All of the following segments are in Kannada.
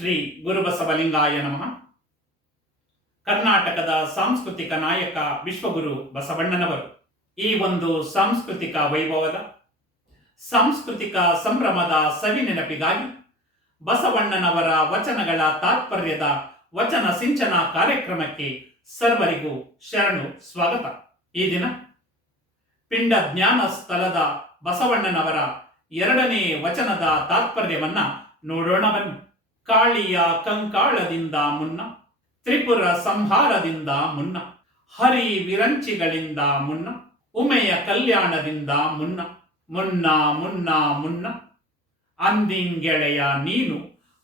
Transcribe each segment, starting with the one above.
ಶ್ರೀ ಗುರುಬಸವಲಿಂಗಾಯ ನಮಃ. ಕರ್ನಾಟಕದ ಸಾಂಸ್ಕೃತಿಕ ನಾಯಕ ವಿಶ್ವಗುರು ಬಸವಣ್ಣನವರು. ಈ ಒಂದು ಸಾಂಸ್ಕೃತಿಕ ವೈಭವದ, ಸಾಂಸ್ಕೃತಿಕ ಸಂಭ್ರಮದ ಸವಿ ನೆನಪಿಗಾಗಿ ಬಸವಣ್ಣನವರ ವಚನಗಳ ತಾತ್ಪರ್ಯದ ವಚನ ಸಿಂಚನ ಕಾರ್ಯಕ್ರಮಕ್ಕೆ ಸರ್ವರಿಗೂ ಶರಣು ಸ್ವಾಗತ. ಈ ದಿನ ಪಿಂಡ ಜ್ಞಾನ ಸ್ಥಳದ ಬಸವಣ್ಣನವರ ಎರಡನೇ ವಚನದ ತಾತ್ಪರ್ಯವನ್ನ ನೋಡೋಣ ಬನ್ನಿ. ಕಾಳಿಯ ಕಂಕಾಳದಿಂದ ಮುನ್ನ, ತ್ರಿಪುರ ಸಂಹಾರದಿಂದ ಮುನ್ನ, ಹರಿ ವಿರಂಚಿಗಳಿಂದ ಮುನ್ನ, ಉಮೆಯ ಕಲ್ಯಾಣದಿಂದ ಮುನ್ನ ಮುನ್ನ ಮುನ್ನ ಮುನ್ನ. ಅಂದಿಂಗೆಳೆಯ ನೀನು,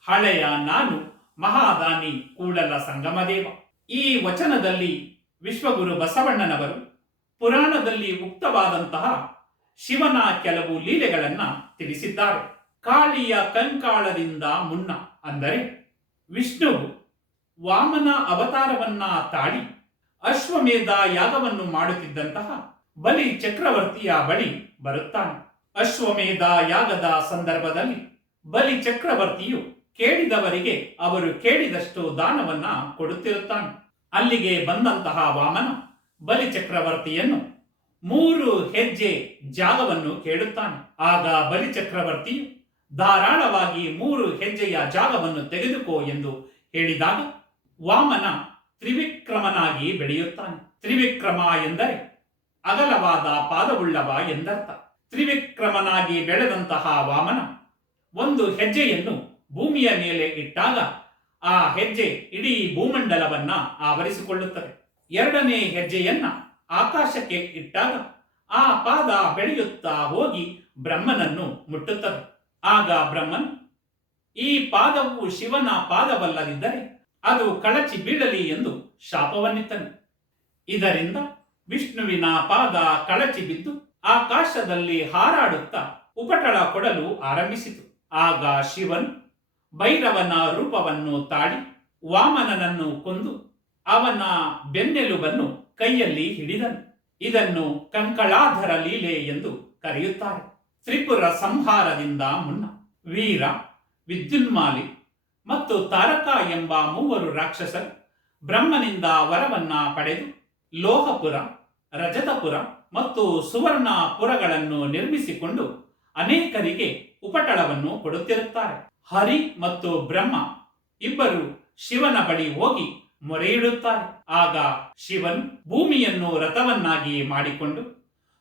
ಹಳೆಯ ನಾನು, ಮಹಾದಾನಿ ಕೂಡಲ ಸಂಗಮದೇವ. ಈ ವಚನದಲ್ಲಿ ವಿಶ್ವಗುರು ಬಸವಣ್ಣನವರು ಪುರಾಣದಲ್ಲಿ ಉಕ್ತವಾದಂತಹ ಶಿವನ ಕೆಲವು ಲೀಲೆಗಳನ್ನು ತಿಳಿಸಿದ್ದಾರೆ. ಕಾಳಿಯ ಕಂಕಾಳದಿಂದ ಮುನ್ನ ಅಂದರೆ ವಿಷ್ಣುವು ವಾಮನ ಅವತಾರವನ್ನ ತಾಳಿ ಅಶ್ವಮೇಧ ಯಾಗವನ್ನು ಮಾಡುತ್ತಿದ್ದಂತಹ ಬಲಿ ಚಕ್ರವರ್ತಿಯ ಬಳಿ ಬರುತ್ತಾನೆ. ಅಶ್ವಮೇಧ ಯಾಗದ ಸಂದರ್ಭದಲ್ಲಿ ಬಲಿ ಚಕ್ರವರ್ತಿಯು ಕೇಳಿದವರಿಗೆ ಅವರು ಕೇಳಿದಷ್ಟು ದಾನವನ್ನ ಕೊಡುತ್ತಿರುತ್ತಾನೆ. ಅಲ್ಲಿಗೆ ಬಂದಂತಹ ವಾಮನ ಬಲಿ ಚಕ್ರವರ್ತಿಯನ್ನು ಮೂರು ಹೆಜ್ಜೆ ಜಾಗವನ್ನು ಕೇಳುತ್ತಾನೆ. ಆಗ ಬಲಿ ಚಕ್ರವರ್ತಿಯು ಧಾರಾಳವಾಗಿ ಮೂರು ಹೆಜ್ಜೆಯ ಜಾಗವನ್ನು ತೆಗೆದುಕೋ ಎಂದು ಹೇಳಿದಾಗ ವಾಮನ ತ್ರಿವಿಕ್ರಮನಾಗಿ ಬೆಳೆಯುತ್ತಾನೆ. ತ್ರಿವಿಕ್ರಮ ಎಂದರೆ ಅಗಲವಾದ ಪಾದವುಳ್ಳವ ಎಂದರ್ಥ. ತ್ರಿವಿಕ್ರಮನಾಗಿ ಬೆಳೆದಂತಹ ವಾಮನ ಒಂದು ಹೆಜ್ಜೆಯನ್ನು ಭೂಮಿಯ ಮೇಲೆ ಇಟ್ಟಾಗ ಆ ಹೆಜ್ಜೆ ಇಡೀ ಭೂಮಂಡಲವನ್ನ ಆವರಿಸಿಕೊಳ್ಳುತ್ತದೆ. ಎರಡನೇ ಹೆಜ್ಜೆಯನ್ನ ಆಕಾಶಕ್ಕೆ ಇಟ್ಟಾಗ ಆ ಪಾದ ಬೆಳೆಯುತ್ತಾ ಹೋಗಿ ಬ್ರಹ್ಮನನ್ನು ಮುಟ್ಟುತ್ತದೆ. ಆಗ ಬ್ರಹ್ಮನ್, ಈ ಪಾದವು ಶಿವನ ಪಾದವಲ್ಲದಿದ್ದರೆ ಅದು ಕಳಚಿ ಬೀಳಲಿ ಎಂದು ಶಾಪವನ್ನಿತ್ತನು. ಇದರಿಂದ ವಿಷ್ಣುವಿನ ಪಾದ ಕಳಚಿ ಬಿದ್ದು ಆಕಾಶದಲ್ಲಿ ಹಾರಾಡುತ್ತಾ ಉಪಟಳ ಕೊಡಲು ಆರಂಭಿಸಿತು. ಆಗ ಶಿವನ್ ಭೈರವನ ರೂಪವನ್ನು ತಾಳಿ ವಾಮನನನ್ನು ಕೊಂದು ಅವನ ಬೆನ್ನೆಲುಬನ್ನು ಕೈಯಲ್ಲಿ ಹಿಡಿದನು. ಇದನ್ನು ಕಂಕಳಾಧರ ಲೀಲೆ ಎಂದು ಕರೆಯುತ್ತಾರೆ. ತ್ರಿಪುರ ಸಂಹಾರದಿಂದ ಮುನ್ನ ವೀರ, ವಿದ್ಯುನ್ಮಾಲಿ ಮತ್ತು ತಾರಕ ಎಂಬ ಮೂವರು ರಾಕ್ಷಸರು ಬ್ರಹ್ಮನಿಂದ ವರವನ್ನ ಪಡೆದು ಲೋಹಪುರ, ರಜತಪುರ ಮತ್ತು ಸುವರ್ಣಪುರಗಳನ್ನು ನಿರ್ಮಿಸಿಕೊಂಡು ಅನೇಕರಿಗೆ ಉಪಟಳವನ್ನು ಕೊಡುತ್ತಿರುತ್ತಾರೆ. ಹರಿ ಮತ್ತು ಬ್ರಹ್ಮ ಇಬ್ಬರು ಶಿವನ ಬಳಿ ಹೋಗಿ ಮೊರೆಯಿಡುತ್ತಾರೆ. ಆಗ ಶಿವನ್ ಭೂಮಿಯನ್ನು ರಥವನ್ನಾಗಿ ಮಾಡಿಕೊಂಡು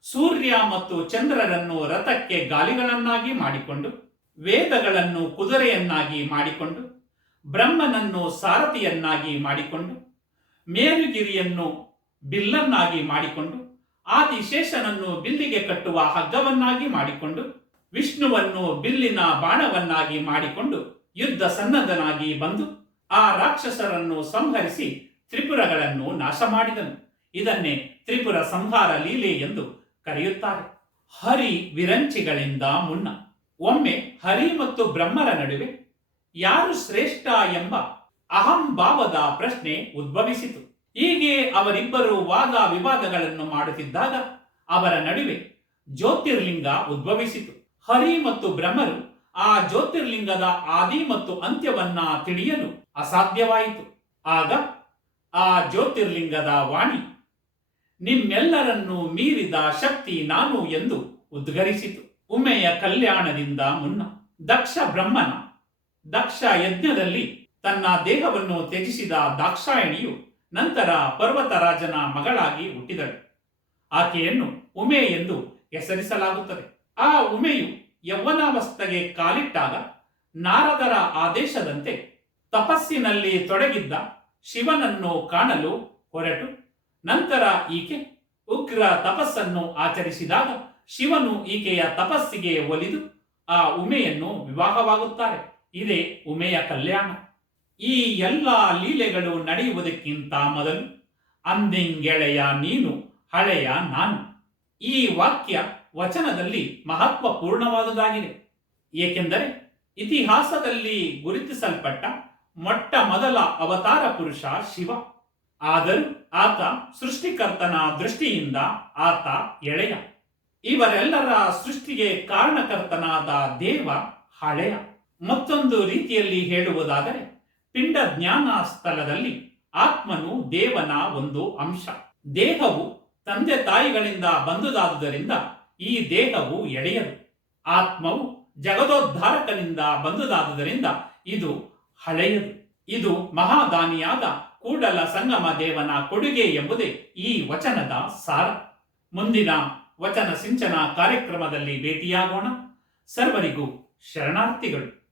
ಸೂರ್ಯ ಮತ್ತು ಚಂದ್ರರನ್ನು ರಥಕ್ಕೆ ಗಾಲಿಗಳನ್ನಾಗಿ ಮಾಡಿಕೊಂಡು, ವೇದಗಳನ್ನು ಕುದುರೆಯನ್ನಾಗಿ ಮಾಡಿಕೊಂಡು, ಬ್ರಹ್ಮನನ್ನು ಸಾರಥಿಯನ್ನಾಗಿ ಮಾಡಿಕೊಂಡು, ಮೇರುಗಿರಿಯನ್ನು ಬಿಲ್ಲನ್ನಾಗಿ ಮಾಡಿಕೊಂಡು, ಆದಿಶೇಷನನ್ನು ಬಿಲ್ಲಿಗೆ ಕಟ್ಟುವ ಹಗ್ಗವನ್ನಾಗಿ ಮಾಡಿಕೊಂಡು, ವಿಷ್ಣುವನ್ನು ಬಿಲ್ಲಿನ ಬಾಣವನ್ನಾಗಿ ಮಾಡಿಕೊಂಡು ಯುದ್ಧ ಸನ್ನದ್ಧನಾಗಿ ಬಂದು ಆ ರಾಕ್ಷಸರನ್ನು ಸಂಹರಿಸಿ ತ್ರಿಪುರಗಳನ್ನು ನಾಶ ಮಾಡಿದನು ಇದನ್ನೇ ತ್ರಿಪುರ ಸಂಹಾರ ಲೀಲೆ ಎಂದು ಕರೆಯುತ್ತಾರೆ. ಹರಿ ವಿರಂಚಿಗಳಿಂದ ಮುನ್ನ ಒಮ್ಮೆ ಹರಿ ಮತ್ತು ಬ್ರಹ್ಮರ ನಡುವೆ ಯಾರು ಶ್ರೇಷ್ಠ ಎಂಬ ಅಹಂಭಾವದ ಪ್ರಶ್ನೆ ಉದ್ಭವಿಸಿತು. ಹೀಗೆ ಅವರಿಬ್ಬರು ವಾದ ವಿವಾದಗಳನ್ನು ಮಾಡುತ್ತಿದ್ದಾಗ ಅವರ ನಡುವೆ ಜ್ಯೋತಿರ್ಲಿಂಗ ಉದ್ಭವಿಸಿತು. ಹರಿ ಮತ್ತು ಬ್ರಹ್ಮರು ಆ ಜ್ಯೋತಿರ್ಲಿಂಗದ ಆದಿ ಮತ್ತು ಅಂತ್ಯವನ್ನ ತಿಳಿಯಲು ಅಸಾಧ್ಯವಾಯಿತು. ಆಗ ಆ ಜ್ಯೋತಿರ್ಲಿಂಗದ ವಾಣಿ ನಿಮ್ಮೆಲ್ಲರನ್ನು ಮೀರಿದ ಶಕ್ತಿ ನಾನು ಎಂದು ಉದ್ಗರಿಸಿತು. ಉಮೆಯ ಕಲ್ಯಾಣದಿಂದ ಮುನ್ನ ದಕ್ಷ ಬ್ರಹ್ಮನ, ದಕ್ಷ ಯಜ್ಞದಲ್ಲಿ ತನ್ನ ದೇಹವನ್ನು ತ್ಯಜಿಸಿದ ದಾಕ್ಷಾಯಣಿಯು ನಂತರ ಪರ್ವತರಾಜನ ಮಗಳಾಗಿ ಹುಟ್ಟಿದಳು. ಆಕೆಯನ್ನು ಉಮೆ ಎಂದು ಹೆಸರಿಸಲಾಗುತ್ತದೆ. ಆ ಉಮೆಯು ಯೌವನಾವಸ್ಥೆಗೆ ಕಾಲಿಟ್ಟಾಗ ನಾರದರ ಆದೇಶದಂತೆ ತಪಸ್ಸಿನಲ್ಲಿ ತೊಡಗಿದ್ದ ಶಿವನನ್ನು ಕಾಣಲು ಹೊರಟು. ನಂತರ ಈಕೆ ಉಗ್ರ ತಪಸ್ಸನ್ನು ಆಚರಿಸಿದಾಗ ಶಿವನು ಈಕೆಯ ತಪಸ್ಸಿಗೆ ಒಲಿದು ಆ ಉಮೆಯನ್ನು ವಿವಾಹವಾಗುತ್ತಾರೆ. ಇದೇ ಉಮೆಯ ಕಲ್ಯಾಣ. ಈ ಎಲ್ಲ ಲೀಲೆಗಳು ನಡೆಯುವುದಕ್ಕಿಂತ ಮೊದಲು ಅಂದಿಂಗೆಳೆಯ ನೀನು, ಹಳೆಯ ನಾನು. ಈ ವಾಕ್ಯ ವಚನದಲ್ಲಿ ಮಹತ್ವಪೂರ್ಣವಾದುದಾಗಿದೆ. ಏಕೆಂದರೆ ಇತಿಹಾಸದಲ್ಲಿ ಗುರುತಿಸಲ್ಪಟ್ಟ ಮೊಟ್ಟ ಮೊದಲ ಅವತಾರ ಪುರುಷ ಶಿವ. ಆದರೂ ಆತ ಸೃಷ್ಟಿಕರ್ತನ ದೃಷ್ಟಿಯಿಂದ ಆತ ಎಳೆಯ. ಇವರೆಲ್ಲರ ಸೃಷ್ಟಿಗೆ ಕಾರಣಕರ್ತನಾದ ದೇವ ಹಳೆಯ. ಮತ್ತೊಂದು ರೀತಿಯಲ್ಲಿ ಹೇಳುವುದಾದರೆ, ಪಿಂಡ ಜ್ಞಾನ ಸ್ಥಳದಲ್ಲಿ ಆತ್ಮನು ದೇವನ ಒಂದು ಅಂಶ. ದೇಹವು ತಂದೆ ತಾಯಿಗಳಿಂದ ಬಂದುದಾದುದರಿಂದ ಈ ದೇಹವು ಎಳೆಯದು. ಆತ್ಮವು ಜಗದೋದ್ಧಾರಕನಿಂದ ಬಂದುದಾದುದರಿಂದ ಇದು ಹಳೆಯದು. ಇದು ಮಹಾದಾನಿಯಾದ ಕೂಡಲ ಸಂಗಮ ದೇವನ ಕೊಡುಗೆ ಎಂಬುದೇ ಈ ವಚನದ ಸಾರ. ಮುಂದಿನ ವಚನ ಸಿಂಚನ ಕಾರ್ಯಕ್ರಮದಲ್ಲಿ ಭೇಟಿಯಾಗೋಣ. ಸರ್ವರಿಗೂ ಶರಣಾರ್ಥಿಗಳು.